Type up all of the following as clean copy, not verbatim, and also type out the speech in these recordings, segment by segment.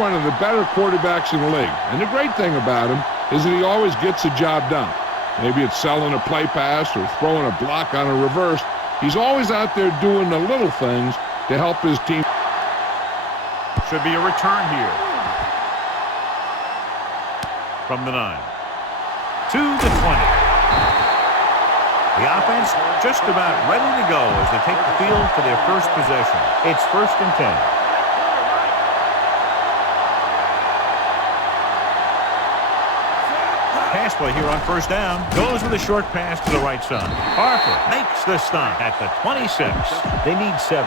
one of the better quarterbacks in the league. And the great thing about him is that he always gets the job done. Maybe it's selling a play pass or throwing a block on a reverse. He's always out there doing the little things to help his team. Should be a return here. From the 9. To the 20. The offense just about ready to go as they take the field for their first possession. It's 1st and 10. Pass play here on 1st down. Goes with a short pass to the right side. Parker makes the stop at the 26. They need 7.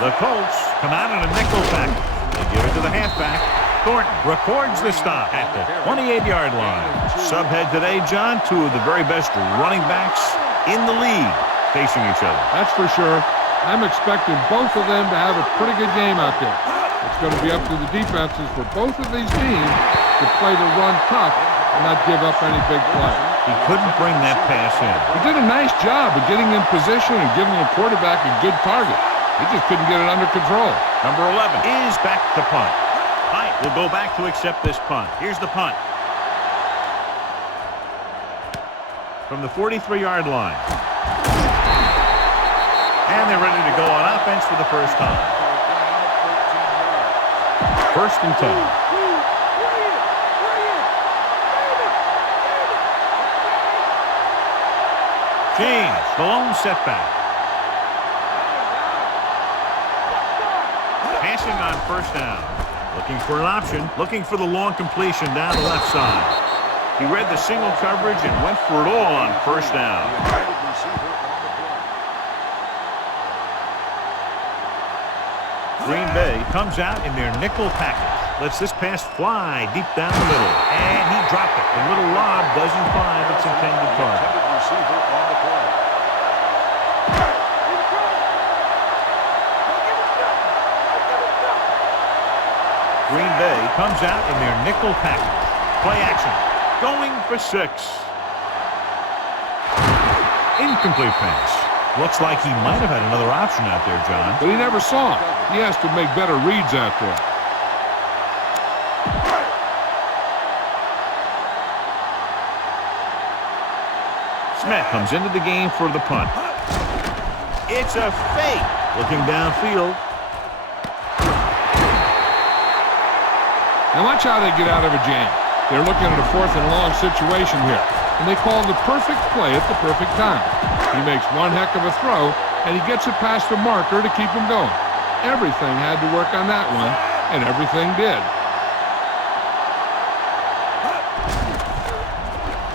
The Colts come out in a nickel package. They give it to the halfback. Thornton records the stop at the 28-yard line. Subhead today, John, 2 of the very best running backs in the league facing each other. That's for sure. I'm expecting both of them to have a pretty good game out there. It's going to be up to the defenses for both of these teams to play the run tough and not give up any big plays. He couldn't bring that pass in. He did a nice job of getting in position and giving the quarterback a good target. He just couldn't get it under control. Number 11 is back to punt. Height will go back to accept this punt. Here's the punt. From the 43-yard line. And they're ready to go on offense for the first time. 1st and 10. James, the lone setback. Passing on 1st down. Looking for an option. Looking for the long completion down the left side. He read the single coverage and went for it all on 1st down. Green Bay comes out in their nickel package. Lets this pass fly deep down the middle. And he dropped it. The little lob doesn't find its intended target. Green Bay comes out in their nickel package. Play action. Going for 6. Incomplete pass. Looks like he might have had another option out there, John. But he never saw it. He has to make better reads out there. Smith comes into the game for the punt. It's a fake. Looking downfield. Now watch how they get out of a jam. They're looking at a 4th and long situation here. And they call the perfect play at the perfect time. He makes one heck of a throw, and he gets it past the marker to keep him going. Everything had to work on that one, and everything did.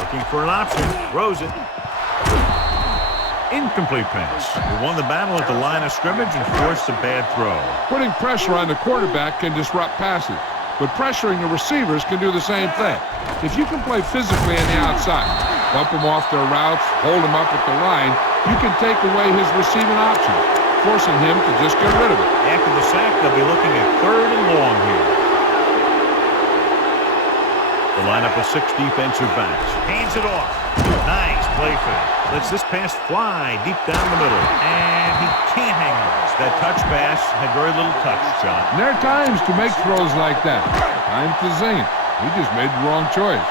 Looking for an option. Throws it. Incomplete pass. He won the battle at the line of scrimmage and forced a bad throw. Putting pressure on the quarterback can disrupt passes. But pressuring the receivers can do the same thing. If you can play physically on the outside, bump them off their routes, hold them up at the line, you can take away his receiving option, forcing him to just get rid of it. After the sack, they'll be looking at 3rd and long here. The lineup of 6 defensive backs. Hands it off. Nice play fake. Lets this pass fly deep down the middle. And he can't hang on. That touch pass had very little touch, John. And there are times to make throws like that. Time to zing it. He just made the wrong choice.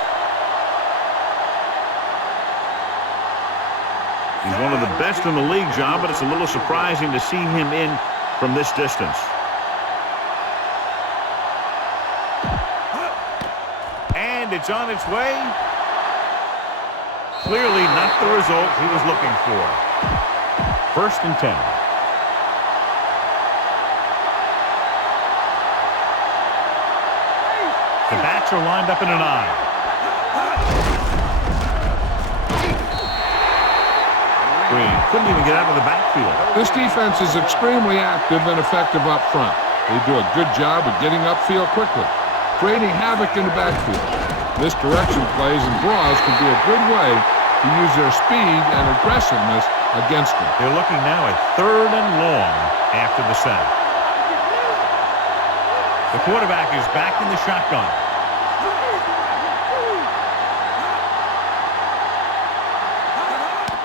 He's one of the best in the league, John, but it's a little surprising to see him in from this distance. And it's on its way. Clearly not the result he was looking for. 1st and 10. The backs are lined up in an eye. Green couldn't even get out of the backfield. This defense is extremely active and effective up front. They do a good job of getting upfield quickly, creating havoc in the backfield. Misdirection plays and draws can be a good way to use their speed and aggressiveness against them. They're looking now at 3rd and long after the sack. The quarterback is back in the shotgun.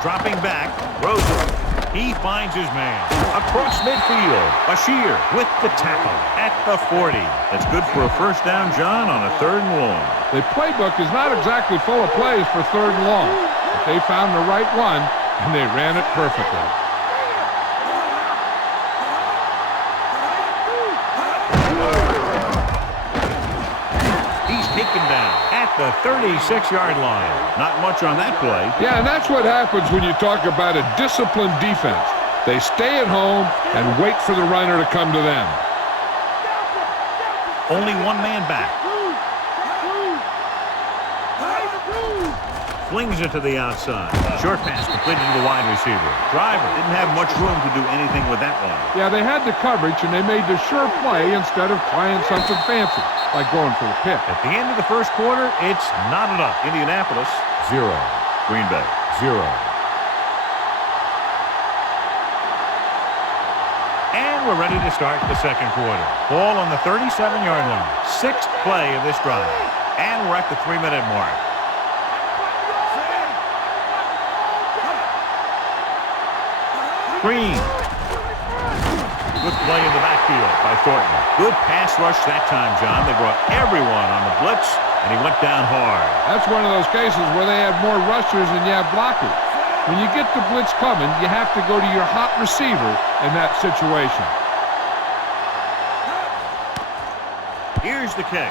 Dropping back, Rosen. He finds his man. Across midfield. Bashir with the tackle at the 40. That's good for a first down, John, on a 3rd and long. The playbook is not exactly full of plays for 3rd and long, but they found the right one, and they ran it perfectly. Taken down at the 36-yard line. Not much on that play. Yeah, and that's what happens when you talk about a disciplined defense. They stay at home and wait for the runner to come to them. Only one man back. Flings it to the outside. Short pass completed to the wide receiver. Driver didn't have much room to do anything with that one. Yeah, they had the coverage, and they made the sure play instead of trying something fancy, like going for the pick. At the end of the first quarter, it's knotted up. Indianapolis, 0. Green Bay, 0. And we're ready to start the second quarter. Ball on the 37-yard line. 6th play of this drive. And we're at the 3-minute mark. Green. Good play in the backfield by Thornton. Good pass rush that time, John. They brought everyone on the blitz, and he went down hard. That's one of those cases where they have more rushers than you have blockers. When you get the blitz coming, you have to go to your hot receiver in that situation. Here's the kick.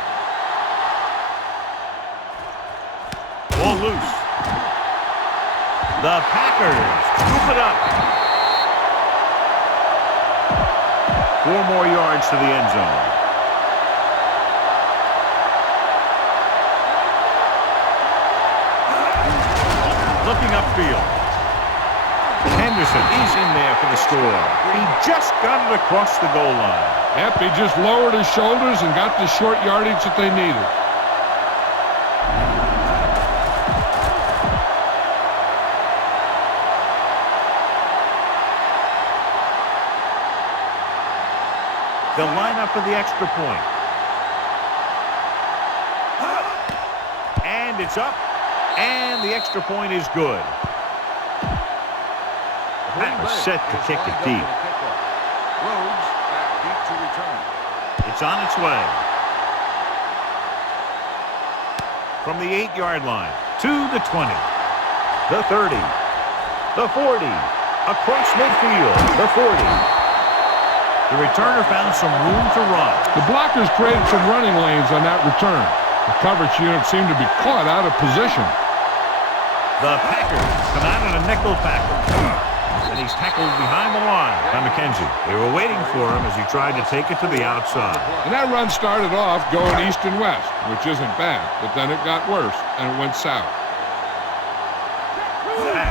Ball loose. The Packers scoop it up. 4 more yards to the end zone. Looking upfield. Henderson, he's in there for the score. He just got it across the goal line. Yep, he just lowered his shoulders and got the short yardage that they needed. They'll line up for the extra point. And it's up. And the extra point is good. Packers set to kick it deep. It's on its way. From the 8-yard line to the 20. The 30. The 40. Across midfield. The 40. The returner found some room to run. The blockers created some running lanes on that return. The coverage unit seemed to be caught out of position. The Packers come out in a nickel package. And he's tackled behind the line by McKenzie. They were waiting for him as he tried to take it to the outside. And that run started off going east and west, which isn't bad. But then it got worse, and it went south.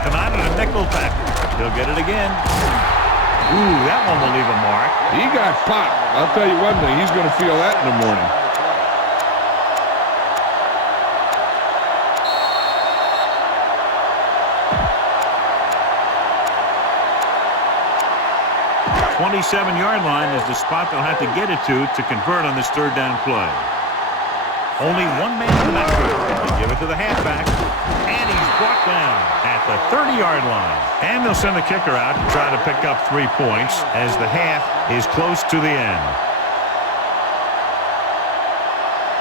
Come out in a nickel package. He'll get it again. Ooh, that one will leave a mark. He got popped. I'll tell you one thing, he's going to feel that in the morning. The 27-yard line is the spot they'll have to get it to convert on this 3rd down play. Only one man in the backfield. They give it to the halfback. And he's brought down at the 30-yard line. And they'll send the kicker out to try to pick up 3 points as the half is close to the end.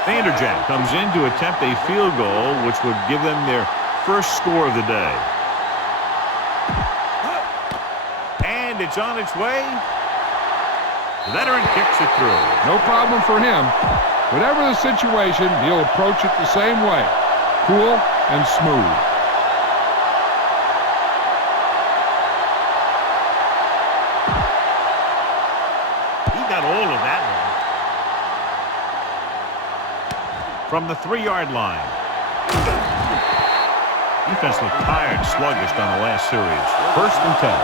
Vanderjagt comes in to attempt a field goal, which would give them their first score of the day. And it's on its way. The veteran kicks it through. No problem for him. Whatever the situation, he'll approach it the same way. Cool and smooth. He got all of that one. From the 3-yard line. Defense looked tired, sluggish on the last series. 1st and 10.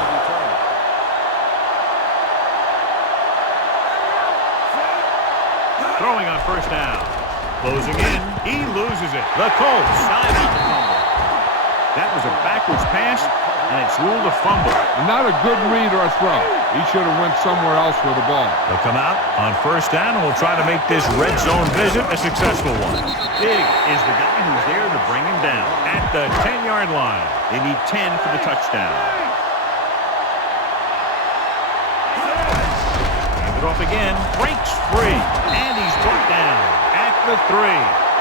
Throwing on 1st down. Closing in. He loses it. The Colts time out the fumble. That was a backwards pass, and it's ruled a fumble. Not a good read or throw. He should have went somewhere else with the ball. They'll come out on 1st down, and we'll try to make this red zone visit a successful one. Big is the guy who's there to bring him down at the 10-yard line. They need 10 for the touchdown. Off again, breaks free, and he's brought down at the 3.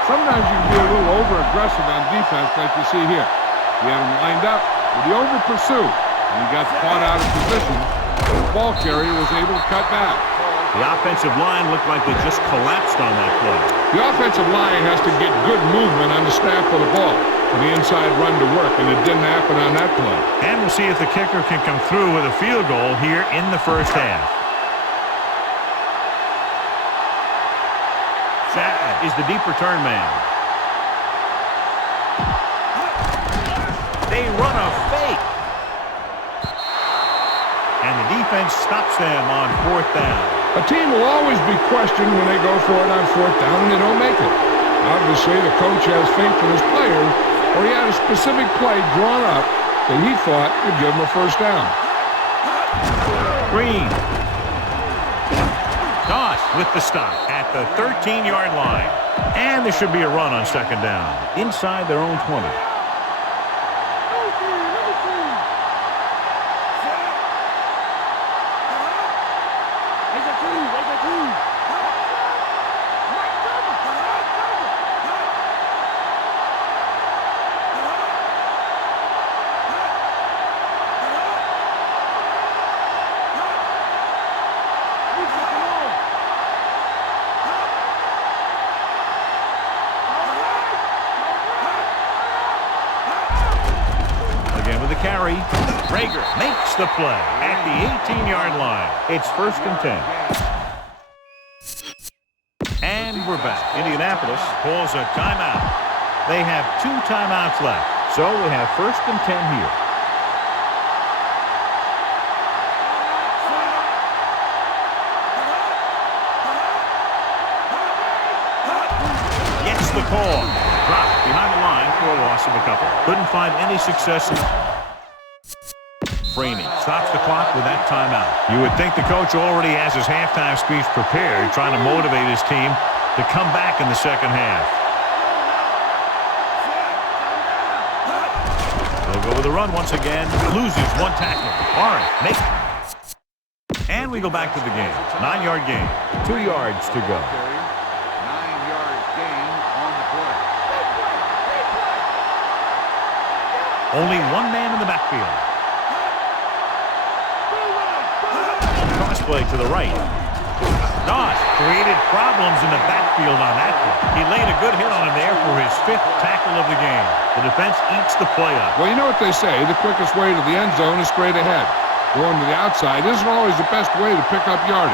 Sometimes you can be a little over-aggressive on defense like you see here. He had him lined up, but he over-pursued, and he got caught out of position. The ball carrier was able to cut back. The offensive line looked like they just collapsed on that play. The offensive line has to get good movement on the snap of the ball for the inside run to work, and it didn't happen on that play. And we'll see if the kicker can come through with a field goal here in the first half. Chapman is the deep return man. They run a fake. And the defense stops them on 4th down. A team will always be questioned when they go for it on 4th down and they don't make it. Obviously, the coach has faith in his players, or he had a specific play drawn up that he thought would give him a first down. Green. Doss with the stop at the 13-yard line. And there should be a run on 2nd down inside their own 20. Carry. Rager makes the play at the 18-yard line. It's 1st and 10. And we're back. Indianapolis calls a timeout. They have 2 timeouts left. So we have 1st and 10 here. Gets the call. Dropped behind the line for a loss of a couple. Couldn't find any success in Framing stops the clock with that timeout. You would think the coach already has his halftime speech prepared, trying to motivate his team to come back in the second half. They'll go with the run once again. Loses 1 tackle. Barnes makes it. And we go back to the game. 9-yard gain. 2 yards to go. 9-yard gain on the play. Only 1 man in the backfield. Play to the right. Doss created problems in the backfield on that one. He laid a good hit on him there for his 5th tackle of the game. The defense eats the play up. Well, you know what they say, the quickest way to the end zone is straight ahead. Going to the outside isn't always the best way to pick up yardage.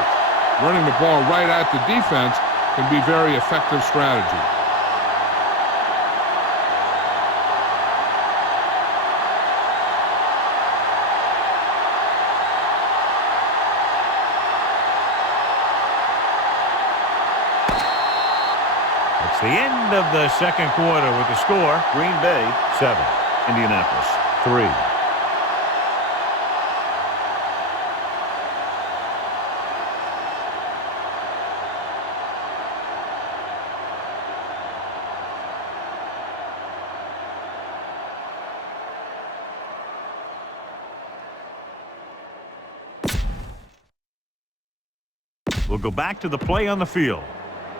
Running the ball right at the defense can be very effective strategy. The end of the second quarter with the score. Green Bay 7, Indianapolis 3. We'll go back to the play on the field.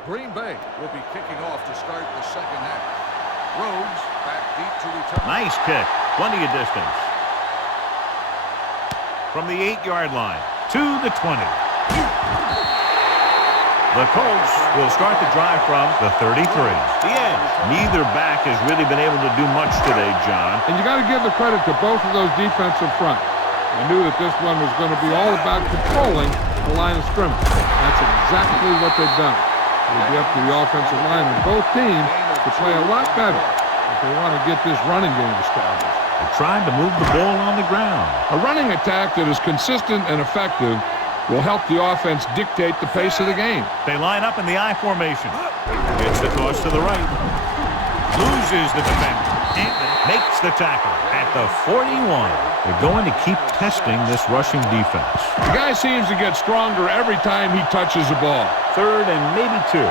Green Bay will be kicking off to start the second half. Rhodes back deep to return. Nice kick. Plenty of distance. From the 8-yard line to the 20. The Colts will start the drive from the 33. The edge. Neither back has really been able to do much today, John. And you got to give the credit to both of those defensive fronts. I knew that this one was going to be all about controlling the line of scrimmage. That's exactly what they've done. It'll be up to the offensive line of both teams to play a lot better if they want to get this running game established. They're trying to move the ball on the ground. A running attack that is consistent and effective will help the offense dictate the pace of the game. They line up in the I formation. Gets the toss to the right. Loses the defender. Hampton makes the tackle at the 41. They're going to keep testing this rushing defense. The guy seems to get stronger every time he touches the ball. 3rd and maybe 2.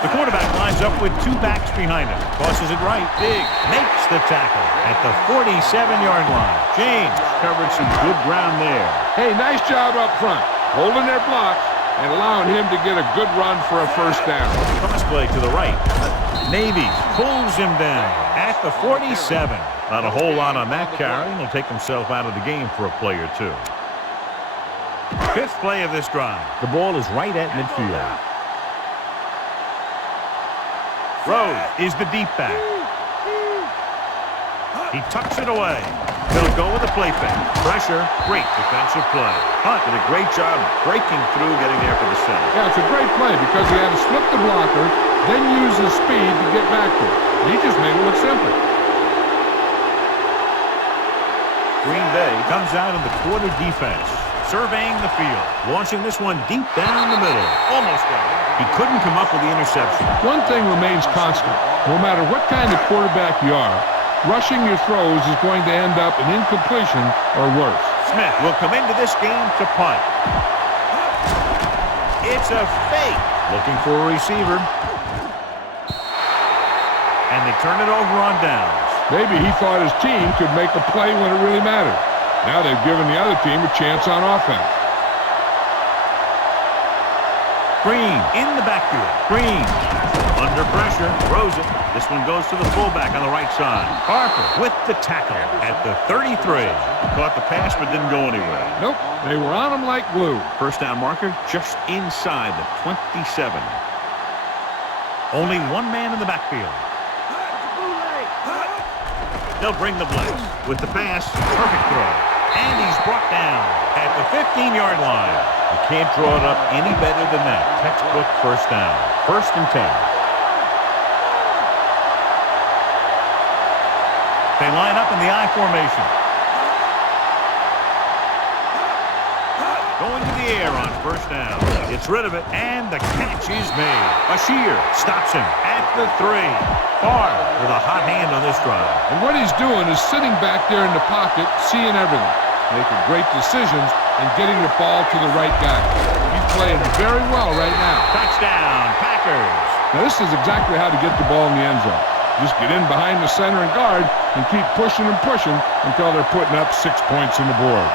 The quarterback lines up with 2 backs behind him. Tosses it right. Big makes the tackle at the 47-yard line. James covered some good ground there. Hey, nice job up front, holding their blocks and allowing him to get a good run for a first down. Cross play to the right. Navy pulls him down at the 47. Not a whole lot on that carry. He'll take himself out of the game for a play or two. Fifth play of this drive. The ball is right at midfield. Rose is the deep back. He tucks it away. They'll go with a play fake. Pressure, great defensive play. Hunt did a great job breaking through, getting there for the center. Yeah, it's a great play because he had to slip the blocker, then use his speed to get back to it. He just made it look simple. Green Bay comes out in the quarter defense, surveying the field, launching this one deep down the middle. Almost got it. He couldn't come up with the interception. One thing remains constant. No matter what kind of quarterback you are, rushing your throws is going to end up in incompletion or worse. Smith will come into this game to punt. It's a fake. Looking for a receiver. And they turn it over on downs. Maybe he thought his team could make a play when it really mattered. Now they've given the other team a chance on offense. Green in the backfield. Green under pressure. Throws it. This one goes to the fullback on the right side. Harper with the tackle at the 33. Caught the pass but didn't go anywhere. Nope. They were on him like glue. First down marker just inside the 27. Only one man in the backfield. They'll bring the blitz. With the pass, perfect throw. And he's brought down at the 15-yard line. You can't draw it up any better than that. Textbook first down. 1st and 10. They line up in the I formation. Going to the air on first down. Gets rid of it, and the catch is made. Bashir stops him at the 3. Favre with a hot hand on this drive. And what he's doing is sitting back there in the pocket, seeing everything, making great decisions, and getting the ball to the right guy. He's playing very well right now. Touchdown, Packers. Now, this is exactly how to get the ball in the end zone. Just get in behind the center and guard and keep pushing and pushing until they're putting up 6 points on the board.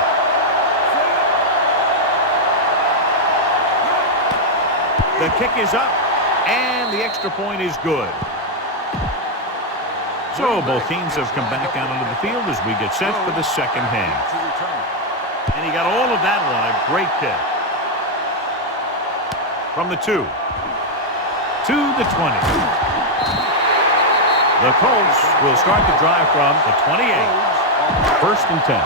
The kick is up, and the extra point is good. So both teams have come back out onto the field as we get set for the second half. And he got all of that one, a great kick. From the 2 to the 20. The Colts will start the drive from the 28. 1st and 10.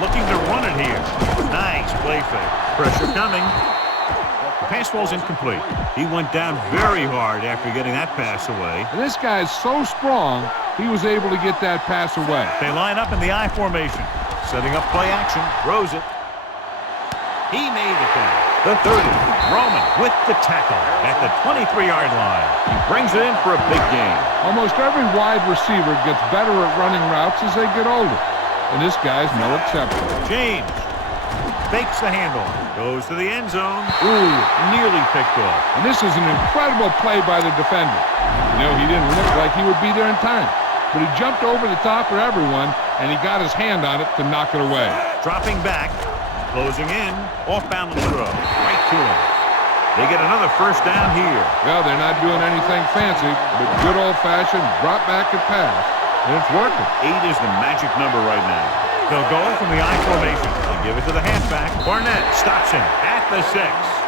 Looking to run it here. Nice play fake. Pressure coming. The pass ball's incomplete. He went down very hard after getting that pass away. And this guy's so strong, he was able to get that pass away. They line up in the I formation. Setting up play action. Throws it. He made the pass. The 30. Roman with the tackle at the 23-yard line. He brings it in for a big game. Almost every wide receiver gets better at running routes as they get older. And this guy's no exception. James fakes the handle. Goes to the end zone. Ooh, nearly picked off. And this is an incredible play by the defender. You know, he didn't look like he would be there in time. But he jumped over the top of everyone, and he got his hand on it to knock it away. Dropping back. Closing in. Off-balance throw. Right to him. They get another first down here. Well, they're not doing anything fancy, but good old-fashioned drop back and pass. And it's working. 8 is the magic number right now. They'll go from the I formation and give it to the halfback. Barnett stops him at the 6.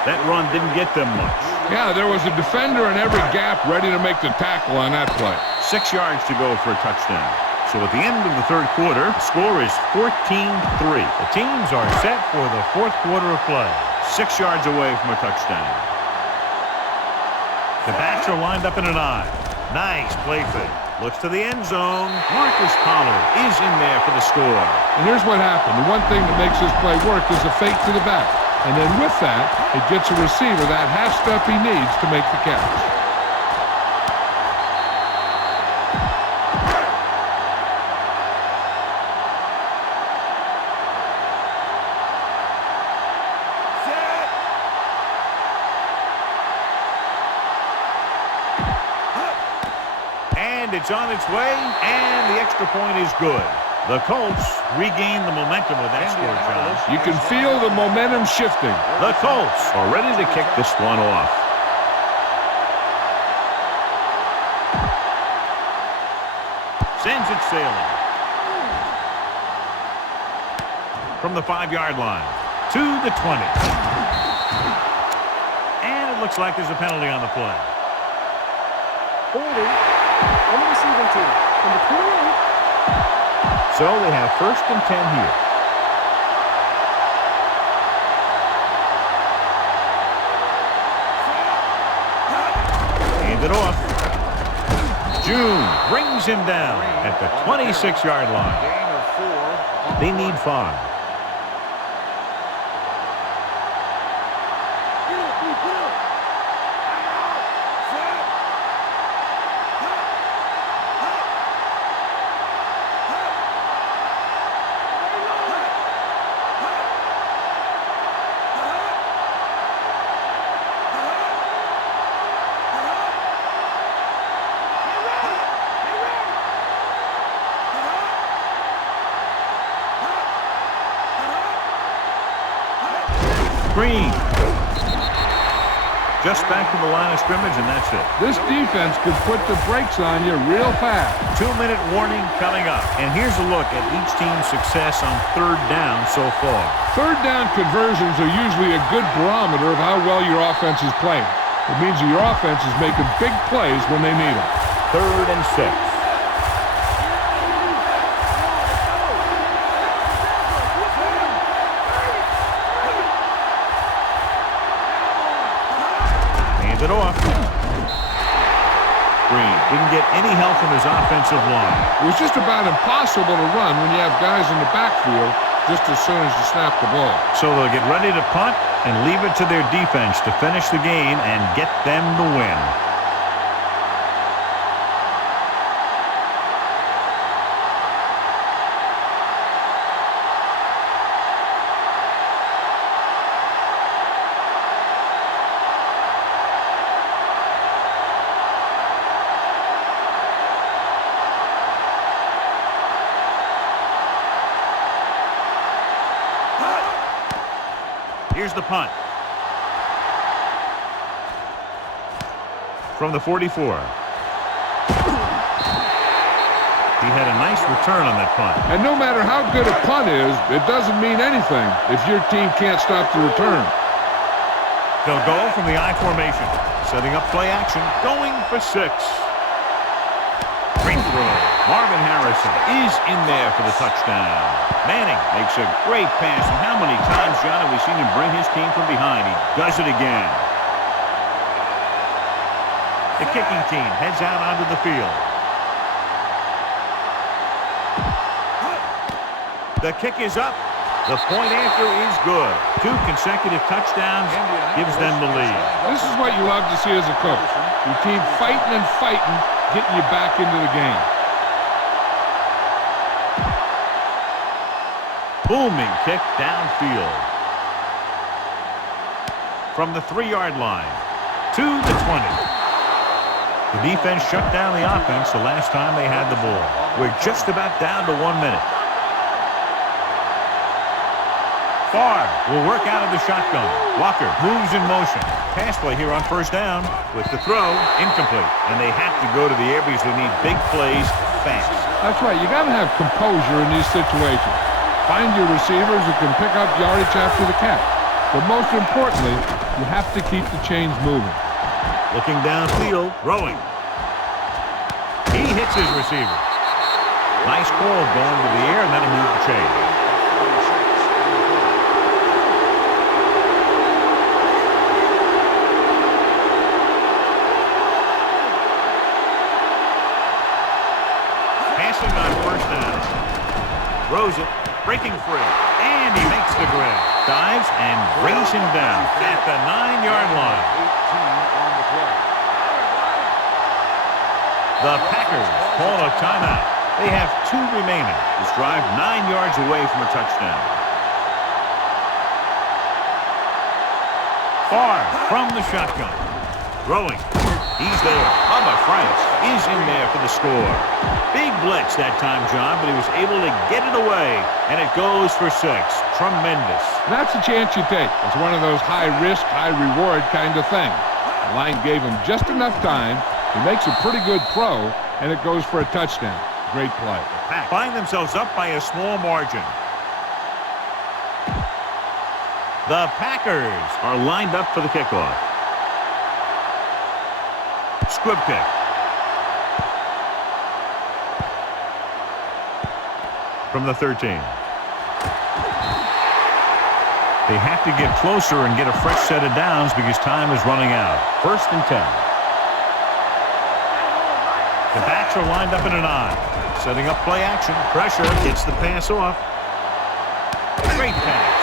That run didn't get them much. Yeah, there was a defender in every gap ready to make the tackle on that play. 6 yards to go for a touchdown. So at the end of the third quarter, the score is 14-3. The teams are set for the fourth quarter of play. 6 yards away from a touchdown. The backs are lined up in an I. Nice play fake. Looks to the end zone. Marcus Pollard is in there for the score. And here's what happened. The one thing that makes this play work is a fake to the back. And then with that, it gets a receiver that half step he needs to make the catch. It's on its way, and the extra point is good. The Colts regain the momentum with that score, John. You can feel the momentum shifting. The Colts are ready to kick this one off. Sends it sailing. From the 5-yard line to the 20. And it looks like there's a penalty on the play. Holding on the receiving team. From the 28. So they have 1st and 10 here. Hand it off. June brings him down at the 26-yard line. Gain of 4. They need 5. Green. Just back to the line of scrimmage, and that's it. This defense could put the brakes on you real fast. 2-minute warning coming up. And here's a look at each team's success on 3rd down so far. 3rd down conversions are usually a good barometer of how well your offense is playing. It means that your offense is making big plays when they need them. 3rd and 6. It off. Green didn't get any help from his offensive line. It was just about impossible to run when you have guys in the backfield just as soon as you snap the ball. So they'll get ready to punt and leave it to their defense to finish the game and get them the win. Here's the punt. From the 44. He had a nice return on that punt. And no matter how good a punt is, it doesn't mean anything if your team can't stop the return. They'll go from the I formation. Setting up play action. Going for 6. Great throw. Marvin Harrison is in there for the touchdown. Manning makes a great pass. And how many times, John, have we seen him bring his team from behind? He does it again. The kicking team heads out onto the field. The kick is up. The point after is good. 2 consecutive touchdowns gives them the lead. This is what you love to see as a coach. Your team fighting and fighting, getting you back into the game. Booming kick downfield. From the 3-yard line to the 20. The defense shut down the offense the last time they had the ball. We're just about down to 1 minute. Farr will work out of the shotgun. Walker moves in motion. Pass play here on 1st down. With the throw, incomplete. And they have to go to the air because they need big plays fast. That's right. You got to have composure in these situations. Find your receivers who can pick up yardage after the catch. But most importantly, you have to keep the chains moving. Looking downfield, throwing. He hits his receiver. Nice call going to the air, and then a move the chain. Passing on 1st down. Throws it, breaking free, and he makes the grab. Dives and brings him down at the 9-yard line. 18 on the play. The Packers call a timeout. They have 2 remaining. This drive 9 yards away from a touchdown. Farr from the shotgun. Throwing. He's there. Bubba Franks is in there for the score. Big blitz that time, John, but he was able to get it away, and it goes for 6. Tremendous. That's a chance you take. It's one of those high-risk, high-reward kind of things. The line gave him just enough time. He makes a pretty good throw, and it goes for a touchdown. Great play. The Pack find themselves up by a small margin. The Packers are lined up for the kickoff. Squib kick. From the 13. They have to get closer and get a fresh set of downs because time is running out. 1st and 10. The backs are lined up in an I. Setting up play action. Pressure. Gets the pass off. Great pass.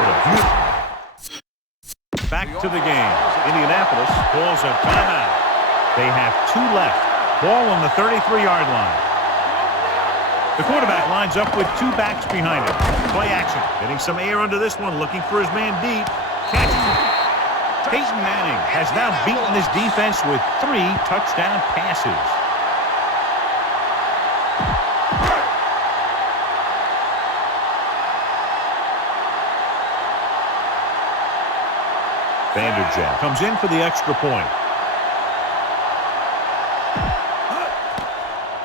What a beautiful. Back to the game. Indianapolis calls a timeout. They have 2 left. Ball on the 33-yard line. The quarterback lines up with 2 backs behind him. Play action. Getting some air under this one. Looking for his man deep. Catches it. Peyton Manning has now beaten his defense with 3 touchdown passes. Vanderjagt comes in for the extra point.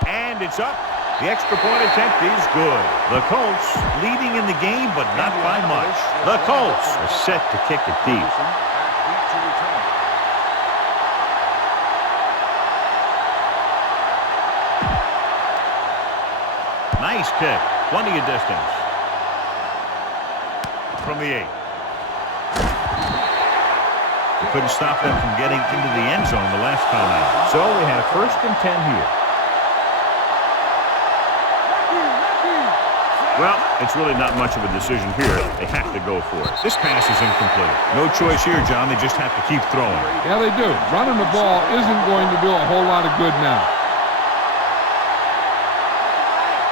And it's up. The extra point attempt is good. The Colts leading in the game, but not by much. The Colts are set to kick it deep. Nice kick. Plenty of distance. From the 8. They couldn't stop them from getting into the end zone the last time out. So they have 1st and 10 here. Well, it's really not much of a decision here. They have to go for it. This pass is incomplete. No choice here, John. They just have to keep throwing. Yeah, they do. Running the ball isn't going to do a whole lot of good now.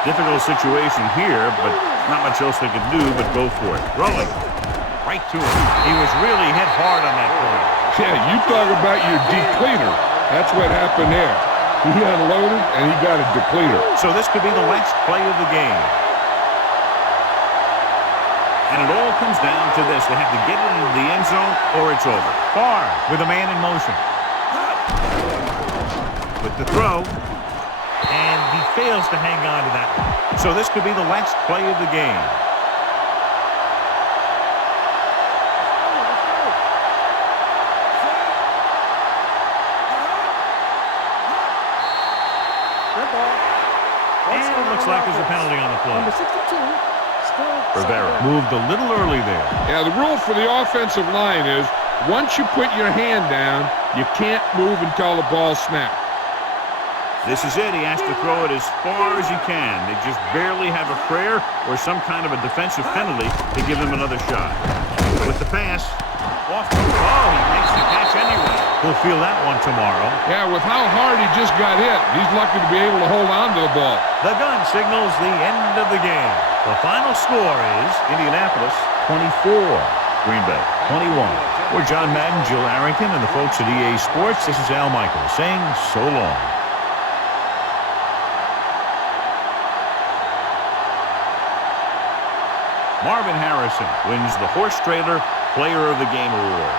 Difficult situation here, but not much else they could do but go for it. Rolling. Right to him. He was really hit hard on that play. Yeah, you talk about your depleter. That's what happened there. He unloaded, and he got a depleter. So this could be the last play of the game. And it all comes down to this. They have to get it into the end zone or it's over. Barr with a man in motion. With the throw. And he fails to hang on to that one. So this could be the last play of the game. And it looks like there's a penalty on the play. Number 62. Rivera moved a little early there. Yeah, the rule for the offensive line is once you put your hand down, you can't move until the ball snaps. This is it. He has to throw it as far as he can. They just barely have a prayer or some kind of a defensive penalty to give him another shot. With the pass. Off the ball. He makes the catch anyway. We'll feel that one tomorrow. Yeah, with how hard he just got hit, he's lucky to be able to hold on to the ball. The gun signals the end of the game. The final score is Indianapolis 24, Green Bay 21. We're John Madden, Jill Arrington, and the folks at EA Sports. This is Al Michaels saying so long. Marvin Harrison wins the Horse Trailer Player of the Game Award.